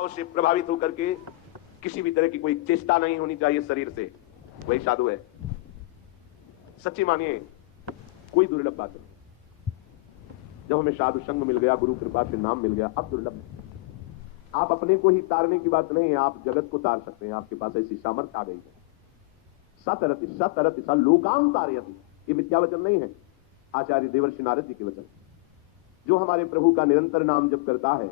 उससे प्रभावित होकर के किसी भी तरह की कोई चेष्टा नहीं होनी चाहिए शरीर से, वही साधु है। सच्ची मानिए, कोई दुर्लभ बात नहीं। जब हमें साधु संग मिल गया, गुरु कृपा से नाम मिल गया, अब दुर्लभ नहीं। आप अपने को ही तारने की बात नहीं है, आप जगत को तार सकते हैं। आपके पास ऐसी सामर्थ्य आ गई है। सतरति सतरति स लोकाम तारयति, ये मिथ्या वचन नहीं है, आचार्य देवर्षि नारद जी के वचन। जो हमारे प्रभु का निरंतर नाम जप करता है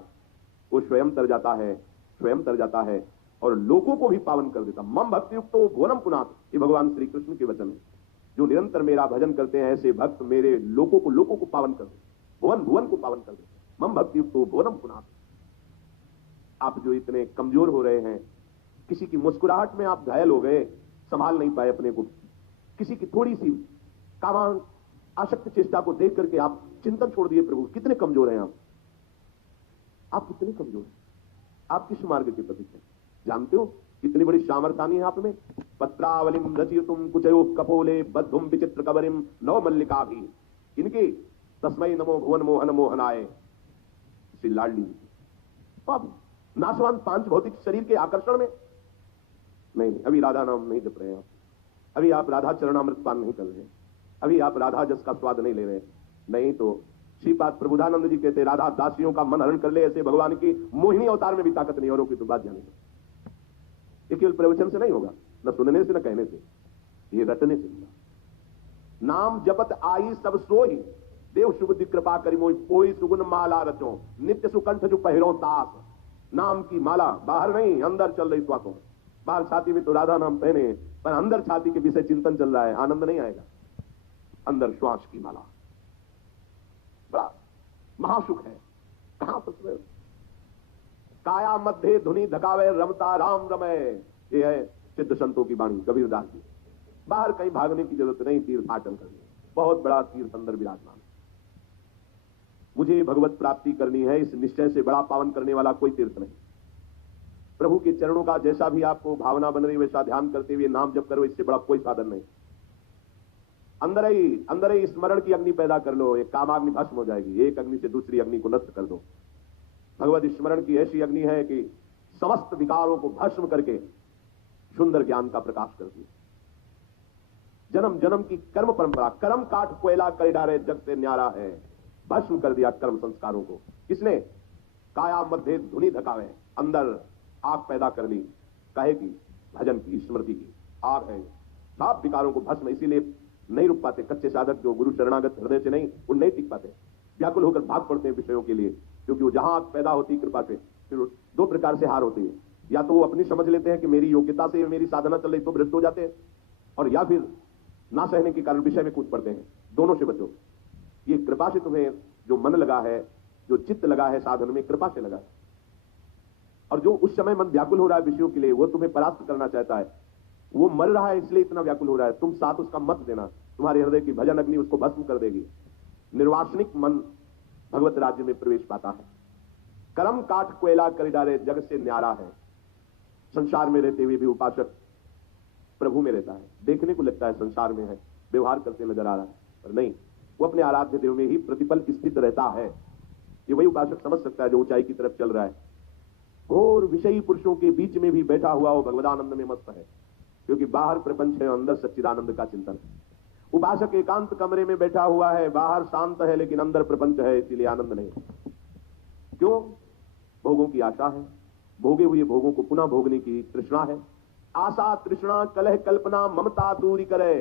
वो स्वयं तर जाता है, स्वयं तर जाता है और लोगों को भी पावन कर देता। मम भक्ति युक्तो भुवनम पुनात, ये भगवान श्री कृष्ण के वचन है। जो निरंतर मेरा भजन करते हैं ऐसे भक्त मेरे लोगों को पावन कर देते, भुवन भुवन को पावन कर देते। मम भक्ति युक्तो भुवनम पुनात। आप जो इतने कमजोर हो रहे हैं, किसी की मुस्कुराहट में आप घायल हो गए, संभाल नहीं पाए अपने को, किसी की थोड़ी सी कामान आसक्त चेष्टा को देख करके आप चिंतन छोड़ दिए प्रभु। कितने कमजोर हैं आप कितने कमजोर हैं। आप किस मार्ग के प्रतीक हैं जानते हो? कितनी बड़ी सामर्थ्यानी है आप में। पत्रावलिम रचितुम कुचयो कपोले बद्धुम विचित्र कबरिम नव मल्लिका भी, इनके तस्मै नमो भुवन मोहन मोहनाय श्री लाडली। अब नाशवान पांच भौतिक शरीर के आकर्षण में नहीं, अभी राधा नाम नहीं जप रहे हैं आप, अभी आप राधा चरणामृत पान नहीं कर रहे हैं, अभी आप राधा जस का स्वाद नहीं ले रहे। नहीं तो श्रीपाद प्रबुधानंद जी कहते राधा दासियों का मन हरण कर ले, ऐसे भगवान की मोहिनी अवतार में भी ताकत नहीं। औरों की तो बात जाने दो, ये केवल प्रवचन से नहीं होगा, न सुनने से न कहने से, ये रटने से होगा। नाम जपत आई सब सोही, देव सुबुद्धि कृपा करी मोई, कोई सुगुन माला रचो नित्य सुकंठ जो पहिरो तास। नाम की माला बाहर नहीं अंदर चल रही तो बाहर छाती में तो राधा नाम पहने, पर अंदर छाती के विषय चिंतन चल रहा है, आनंद नहीं आएगा। अंदर श्वास की माला, बड़ा महासुख है। कहां पर काया मध्य धुनी धकावे रमता राम रमय, ये है सिद्ध संतों की वाणी, कबीरदास जी। बाहर कहीं भागने की जरूरत नहीं, तीर्थाटन करनी, बहुत बड़ा तीर्थ अंदर विराजमान। मुझे भगवत प्राप्ति करनी है, इस निश्चय से बड़ा पावन करने वाला कोई तीर्थ नहीं। प्रभु के चरणों का जैसा भी आपको भावना बन रही वैसा ध्यान करते हुए नाम जप करो, इससे बड़ा कोई साधन नहीं। अंदर ही स्मरण की अग्नि पैदा कर लो, एक कामाग्नि भस्म हो जाएगी। एक अग्नि से दूसरी अग्नि को नष्ट कर दो। भगवत स्मरण की ऐसी अग्नि है कि समस्त विकारों को भस्म करके सुंदर ज्ञान का प्रकाश करती है। जन्म जन्म की कर्म परंपरा, कर्म काट कोयला कर डारे जग से न्यारा है, भस्म कर दिया कर्म संस्कारों को। किसने? काया मध्य धुनी धकावे, अंदर आग पैदा कर ली, कहे की भजन की, स्मृति की आग है। सब विकारों को भस्म, इसीलिए नहीं रुक पाते कच्चे साधक जो गुरु शरणागत हृदय से नहीं, वो नहीं टिक पाते, व्याकुल होकर भाग पड़ते हैं विषयों के लिए। क्योंकि वो जहां पैदा होती कृपा से, फिर दो प्रकार से हार होती है। या तो वो अपनी समझ लेते हैं कि मेरी योग्यता से मेरी साधना चल रही तो भ्रष्ट हो जाते हैं, और या फिर ना सहने के कारण विषय में कूद पड़ते हैं। दोनों से बचो। ये कृपा से तुम्हें जो मन लगा है, जो चित्त लगा है साधन में, कृपा से लगा है। और जो उस समय मन व्याकुल हो रहा है विषयों के लिए, वो तुम्हें परास्त करना चाहता है, वो मर रहा है इसलिए इतना व्याकुल हो रहा है, तुम साथ उसका मत देना, तुम्हारे हृदय की भजन अग्नि उसको भस्म कर देगी। निर्वासनिक मन भगवत राज्य में प्रवेश पाता है। कर्म काट कोयला कर डाले जग से न्यारा है। संसार में रहते हुए भी उपासक प्रभु में रहता है, देखने को लगता है संसार में है, व्यवहार करते नजर आ रहा है, पर नहीं, वो अपने आराध्य देव में ही प्रतिपल स्थित रहता है। ये वही उपासक समझ सकता है जो ऊंचाई की तरफ चल रहा है। घोर विषयी पुरुषों के बीच में भी बैठा हुआ वो भगवदानंद में मस्त है, क्योंकि बाहर प्रपंच है, अंदर सच्चिदानंद का चिंतन है। उपासक एकांत कमरे में बैठा हुआ है, बाहर शांत है लेकिन अंदर प्रपंच है, इसीलिए आनंद नहीं। क्यों? भोगों की आशा है, भोगे हुए भोगों को पुनः भोगने की तृष्णा है। आशा तृष्णा कलह कल्पना ममता दूरी करे,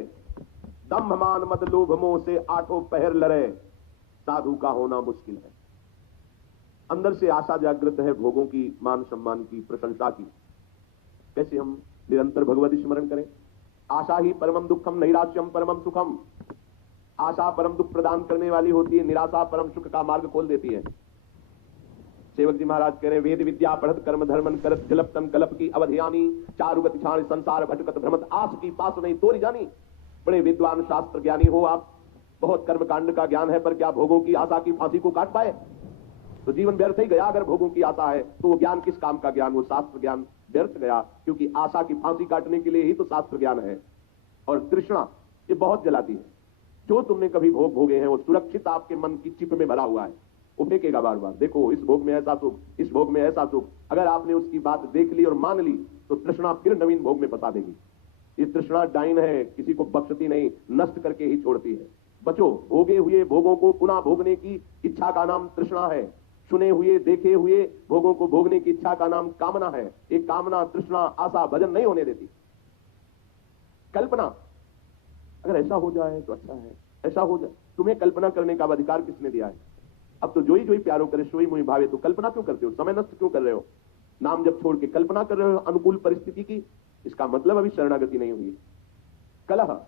दम्भ मान मद लोभ मोह से आठों पहर लड़े, साधु का होना मुश्किल है। अंदर से आशा जागृत है भोगों की, मान सम्मान की, प्रशंसा की। कैसे हम निरंतर भगवत स्मरण करें? आशा ही परमम दुखम नैराश्यम परमम सुखम। आशा परम दुख प्रदान करने वाली होती है, निराशा परम सुख का मार्ग खोल देती है। सेवक जी महाराज कह रहे, वेद विद्या पढ़त कर्म धर्मन करत जलप तन कलप की अवधियानी, चारुगति छाण संसार भटकत भ्रमत आस की पास नहीं तोरी जानी। बड़े विद्वान शास्त्र ज्ञानी हो आप, बहुत कर्म कांड का ज्ञान है, पर क्या भोगों की आशा की फांसी को काट पाए? तो जीवन व्यर्थ ही गया। अगर भोगों की आशा है तो वो ज्ञान किस काम का ज्ञान? वो शास्त्र ज्ञान व्यर्थ गया, क्योंकि आशा की फांसी काटने के लिए ही तो शास्त्र ज्ञान है। और तृष्णा ये बहुत जलाती है। जो तुमने कभी भोग भोगे हैं वो सुरक्षित आपके मन की चिप में भरा हुआ है, वो फेंकेगा बार बार। देखो इस भोग में ऐसा सुख, इस भोग में ऐसा सुख, अगर आपने उसकी बात देख ली और मान ली तो तृष्णा फिर नवीन भोग में फंसा देगी। ये तृष्णा डाइन है, किसी को बख्शती नहीं, नष्ट करके ही छोड़ती है। बचो, भोगे हुए भोगों को पुनः भोगने की इच्छा का नाम तृष्णा है। सुने हुए देखे हुए भोगों को भोगने की इच्छा का नाम कामना है। एक कामना तृष्णा आशा भजन नहीं होने देती। कल्पना, अगर ऐसा हो जाए तो अच्छा है, ऐसा हो जाए। तुम्हें कल्पना करने का अधिकार किसने दिया है? अब तो जोई जोई प्यारो करे सोई मुई भावे, तो कल्पना क्यों करते हो? समय नष्ट क्यों कर रहे हो? नाम जब छोड़ के कल्पना कर रहे हो अनुकूल परिस्थिति की, इसका मतलब अभी शरणागति नहीं हुई। कलह